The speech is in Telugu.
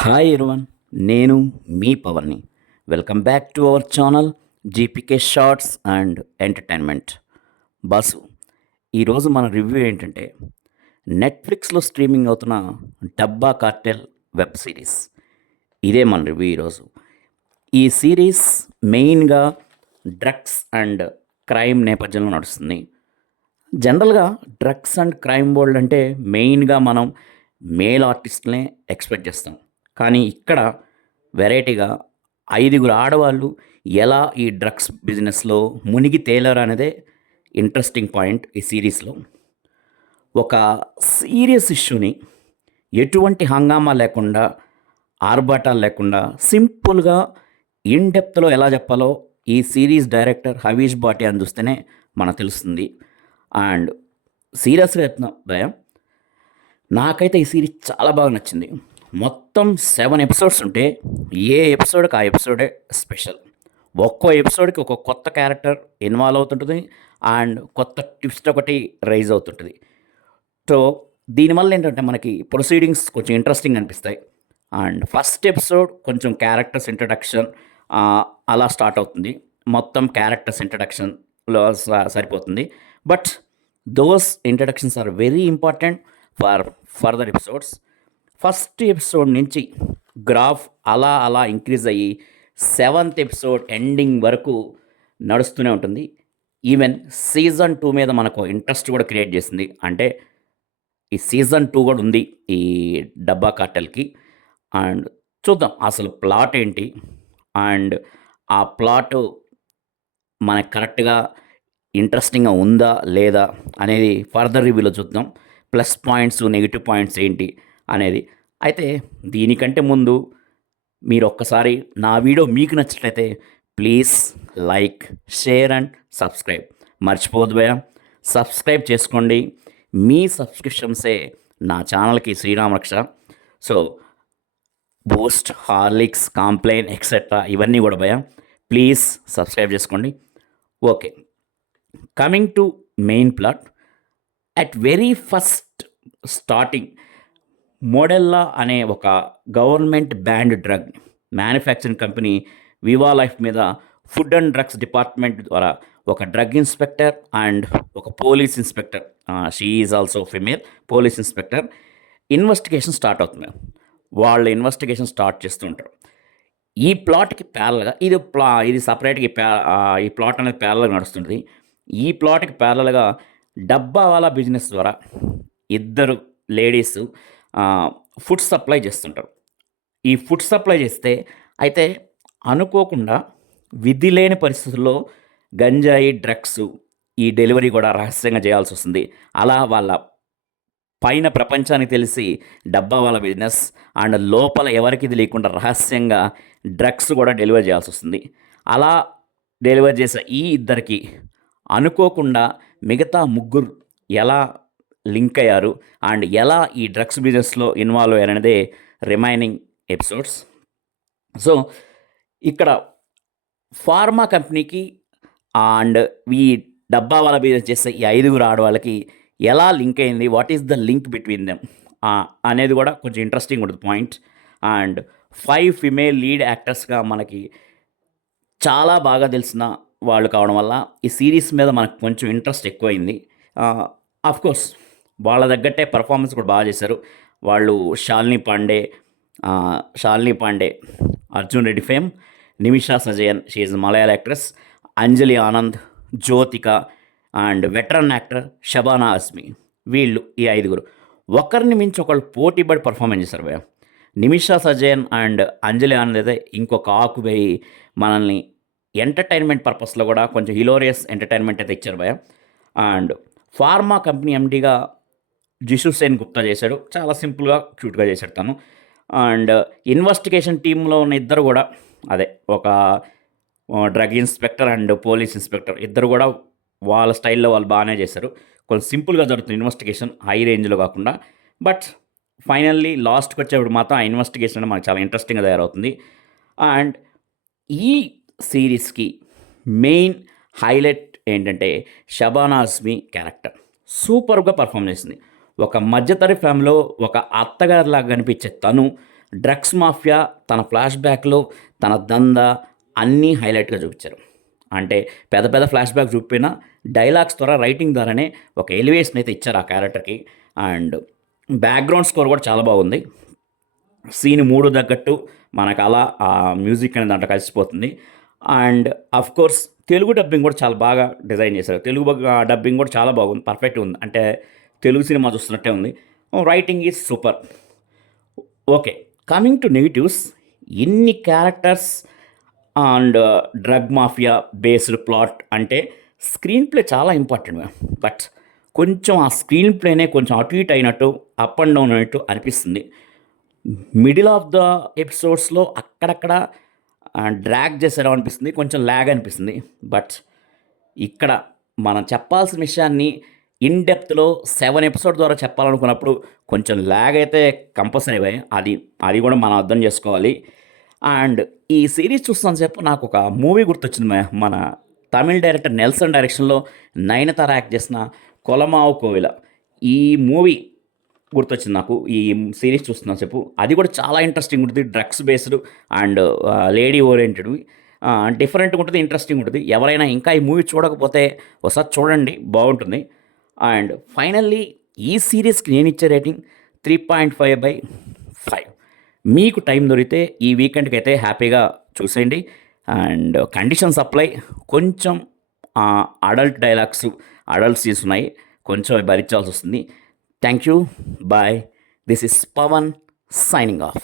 హాయ్ ఎవ్రీవన్, నేను మీ పవన్ని. Welcome back to our channel GPK shorts and entertainment. Boss, ఈరోజు మన రివ్యూ ఏంటంటే నెట్ఫ్లిక్స్లో స్ట్రీమింగ్ అవుతున్న డబ్బా కార్టెల్ వెబ్ సిరీస్. ఇదే మన రివ్యూ ఈరోజు. ఈ సిరీస్ మెయిన్గా డ్రగ్స్ అండ్ క్రైమ్ నేపథ్యంలో నడుస్తుంది. జనరల్గా డ్రగ్స్ అండ్ క్రైమ్ వరల్డ్ అంటే మెయిన్గా మనం మేల్ ఆర్టిస్ట్లనే ఎక్స్పెక్ట్ చేస్తాం. కానీ ఇక్కడ వెరైటీగా 5 ఆడవాళ్ళు ఎలా ఈ డ్రగ్స్ బిజినెస్లో మునిగి తేలారు అనేదే ఇంట్రెస్టింగ్ పాయింట్ ఈ సిరీస్లో. ఒక సీరియస్ ఇష్యూని ఎటువంటి హంగామా లేకుండా, ఆర్భాటాలు లేకుండా సింపుల్గా ఇన్ డెప్త్లో ఎలా చెప్పాలో ఈ సిరీస్ డైరెక్టర్ హవీష్ భాటియాని చూస్తేనే మనకు తెలుస్తుంది. అండ్ సీరియస్గా చెప్తున్నా భయ, నాకైతే ఈ సిరీస్ చాలా బాగా నచ్చింది. మొత్తం 7 ఎపిసోడ్స్ ఉంటే ఏ ఎపిసోడ్కి ఆ ఎపిసోడే స్పెషల్. ఒక్కో ఎపిసోడ్కి ఒక కొత్త క్యారెక్టర్ ఇన్వాల్వ్ అవుతుంటుంది అండ్ కొత్త ట్విస్ట్ ఒకటి రైజ్ అవుతుంటుంది. సో దీనివల్ల ఏంటంటే మనకి ప్రొసీడింగ్స్ కొంచెం ఇంట్రెస్టింగ్ అనిపిస్తాయి. అండ్ ఫస్ట్ ఎపిసోడ్ కొంచెం క్యారెక్టర్స్ ఇంట్రడక్షన్ అలా స్టార్ట్ అవుతుంది. మొత్తం క్యారెక్టర్స్ ఇంట్రడక్షన్లో సరిపోతుంది. But those introductions are very important for further episodes. First episode నుంచి గ్రాఫ్ అలా అలా ఇంక్రీజ్ అయ్యి 7th ఎపిసోడ్ ఎండింగ్ వరకు నడుస్తూనే ఉంటుంది. ఈవెన్ సీజన్ 2 మీద మనకు ఇంట్రెస్ట్ కూడా క్రియేట్ చేసింది. అంటే ఈ సీజన్ 2 కూడా ఉంది ఈ డబ్బా కార్టెల్కి. అండ్ చూద్దాం అసలు ప్లాట్ ఏంటి, అండ్ ఆ ప్లాట్ మనకు కరెక్ట్గా ఇంట్రెస్టింగ్గా ఉందా లేదా అనేది ఫర్దర్ రివ్యూలో చూద్దాం. ప్లస్ పాయింట్స్, నెగిటివ్ పాయింట్స్ ఏంటి అనేది. అయితే దీనికంటే ముందు మీరు ఒక్కసారి నా వీడియో మీకు నచ్చినట్లయితే please like, share and subscribe. మర్చిపోవద్దు భయ, సబ్స్క్రైబ్ చేసుకోండి. మీ సబ్స్క్రిప్షన్సే నా ఛానల్కి శ్రీరామరక్ష. So boost, Horlicks, Complan etcetera ఇవన్నీ కూడా భయ, ప్లీజ్ సబ్స్క్రైబ్ చేసుకోండి. Okay, coming to main plot. At very first starting, మోడెల్లా అనే ఒక government banned drug manufacturing company Viva life మీద ఫుడ్ అండ్ డ్రగ్స్ డిపార్ట్మెంట్ ద్వారా ఒక డ్రగ్ ఇన్స్పెక్టర్ అండ్ ఒక police inspector, she is also female police inspector, investigation start అవుతుంది. వాళ్ళ ఇన్వెస్టిగేషన్ స్టార్ట్ చేస్తుంటారు. ఈ ప్లాట్కి ప్యారల్గా ఇది సపరేట్గా ఈ ప్లాట్ అనేది ప్యారల్గా నడుస్తుంది. ఈ ప్లాట్కి ప్యారల్గా డబ్బావాలా బిజినెస్ ద్వారా ఇద్దరు లేడీస్ ఫుడ్ సప్లై చేస్తుంటారు. ఈ ఫుడ్ సప్లై చేస్తే అయితే అనుకోకుండా విధి లేని పరిస్థితుల్లో గంజాయి, డ్రగ్స్ ఈ డెలివరీ కూడా రహస్యంగా చేయాల్సి వస్తుంది. అలా వాళ్ళ పైన ప్రపంచానికి తెలిసి డబ్బా వాళ్ళ బిజినెస్ అండ్ లోపల ఎవరికి ఇది లేకుండా రహస్యంగా డ్రగ్స్ కూడా డెలివరీ చేయాల్సి వస్తుంది. అలా డెలివరీ చేసే ఈ ఇద్దరికి అనుకోకుండా మిగతా ముగ్గురు ఎలా లింక్ అయ్యారు అండ్ ఎలా ఈ డ్రగ్స్ బిజినెస్లో ఇన్వాల్వ్ అయ్యారు అనేదే రిమైనింగ్ ఎపిసోడ్స్. సో ఇక్కడ ఫార్మా కంపెనీకి అండ్ ఈ డబ్బా వాళ్ళ బిజినెస్ చేసే ఈ 5 ఆడవాళ్ళకి ఎలా లింక్ అయింది, what is the link between them అనేది కూడా కొంచెం ఇంట్రెస్టింగ్ ఉంటుంది పాయింట్. అండ్ 5 ఫిమేల్ లీడ్ యాక్టర్స్గా మనకి చాలా బాగా తెలిసిన వాళ్ళు కావడం వల్ల ఈ సిరీస్ మీద మనకు కొంచెం ఇంట్రెస్ట్ ఎక్కువైంది. కోర్స్ వాళ్ళ తగ్గట్టే పర్ఫార్మెన్స్ కూడా బాగా చేశారు వాళ్ళు. Shalini Pandey Arjun Reddy fame, Nimisha Sajayan, she is Malayalam actress, Anjali Anand, Jyothika and veteran actor Shabana Azmi. వీళ్ళు ఈ 5 ఒకరిని మించి ఒకళ్ళు పోటీపడి పర్ఫార్మెన్స్ చేశారు భయ. నిమిషా సజయన్ అండ్ అంజలి ఆనంద్ అయితే ఇంకొక ఆకు వేయి మనల్ని ఎంటర్టైన్మెంట్ పర్పస్లో కూడా కొంచెం హిలోరియస్ ఎంటర్టైన్మెంట్ అయితే ఇచ్చారు భయ. అండ్ ఫార్మా కంపెనీ ఎండీగా జిషు సేన్ గుప్తా చేశాడు. చాలా సింపుల్గా క్యూట్గా చేశాడు తను. అండ్ ఇన్వెస్టిగేషన్ టీంలో ఉన్న ఇద్దరు కూడా అదే ఒక drug inspector and police inspector ఇద్దరు కూడా వాళ్ళ స్టైల్లో వాళ్ళు బాగానే చేశారు. కొంచెం సింపుల్గా జరుగుతుంది ఇన్వెస్టిగేషన్, హై రేంజ్లో కాకుండా. బట్ ఫైనల్లీ లాస్ట్కి వచ్చేప్పుడు మాత్రం ఆ ఇన్వెస్టిగేషన్ మనకు చాలా ఇంట్రెస్టింగ్గా తయారవుతుంది. అండ్ ఈ సిరీస్కి మెయిన్ హైలైట్ ఏంటంటే షబానా అజ్మీ క్యారెక్టర్ సూపర్గా పర్ఫామ్ చేసింది. ఒక మధ్యతరగతి ఫ్యామిలీలో ఒక అత్తగారిలాగా కనిపించే తను డ్రగ్స్ మాఫియా తన ఫ్లాష్ బ్యాక్లో తన దందా అన్నీ హైలైట్గా చూపించారు. అంటే పెద్ద పెద్ద ఫ్లాష్ బ్యాక్ చూపినా డైలాగ్స్ ద్వారా రైటింగ్ ద్వారానే ఒక ఎలివేషన్ అయితే ఇచ్చారు ఆ క్యారెక్టర్కి. అండ్ బ్యాక్గ్రౌండ్ స్కోర్ కూడా చాలా బాగుంది. సీన్ మూడు తగ్గట్టు మనకు అలా ఆ మ్యూజిక్ అనేది దాంట్లో కలిసిపోతుంది. And of course Telugu dubbing కూడా చాలా బాగా డిజైన్ చేశారు. తెలుగు డబ్బింగ్ కూడా చాలా బాగుంది, పర్ఫెక్ట్గా ఉంది. అంటే తెలుగు సినిమా చూస్తున్నట్టే ఉంది. Writing is super. Okay, coming to negatives, ఇన్ని characters and drug mafia based plot అంటే స్క్రీన్ ప్లే చాలా ఇంపార్టెంట్. బట్ కొంచెం ఆ స్క్రీన్ ప్లేనే కొంచెం అటు ఇటు అయినట్టు, అప్ అండ్ డౌన్ అయినట్టు అనిపిస్తుంది. మిడిల్ ఆఫ్ ద ఎపిసోడ్స్లో అక్కడక్కడ డ్రాగ్ చేసారో అనిపిస్తుంది, కొంచెం ల్యాగ్ అనిపిస్తుంది. బట్ ఇక్కడ మనం చెప్పాల్సిన విషయాన్ని ఇన్ డెప్త్లో 7 ఎపిసోడ్ ద్వారా చెప్పాలనుకున్నప్పుడు కొంచెం ల్యాగ్ అయితే కంపల్సరీ. అది అది కూడా మనం అర్థం చేసుకోవాలి. అండ్ ఈ సిరీస్ చూస్తున్నంతసేపు నాకు ఒక మూవీ గుర్తొచ్చింది. మన తమిళ్ డైరెక్టర్ నెల్సన్ డైరెక్షన్లో నయనతార యాక్ట్ చేసిన కొలమావు కోవిల, ఈ మూవీ గుర్తొచ్చింది నాకు ఈ సిరీస్ చూస్తున్నాను చెప్పు. అది కూడా చాలా ఇంట్రెస్టింగ్ ఉంటుంది, drugs based and lady oriented, డిఫరెంట్గా ఉంటుంది, ఇంట్రెస్టింగ్ ఉంటుంది. ఎవరైనా ఇంకా ఈ మూవీ చూడకపోతే ఒకసారి చూడండి, బాగుంటుంది. అండ్ ఫైనల్లీ ఈ సిరీస్కి నేను ఇచ్చే రేటింగ్ 3.5/5. మీకు టైం దొరికితే ఈ వీకెండ్కి అయితే హ్యాపీగా చూసేయండి. And conditions apply. కొంచెం అడల్ట్ డైలాగ్స్, అడల్ట్ సీన్స్ ఉన్నాయి, కొంచెం భరించాల్సి వస్తుంది. Thank you. Bye. This is Pavan signing of.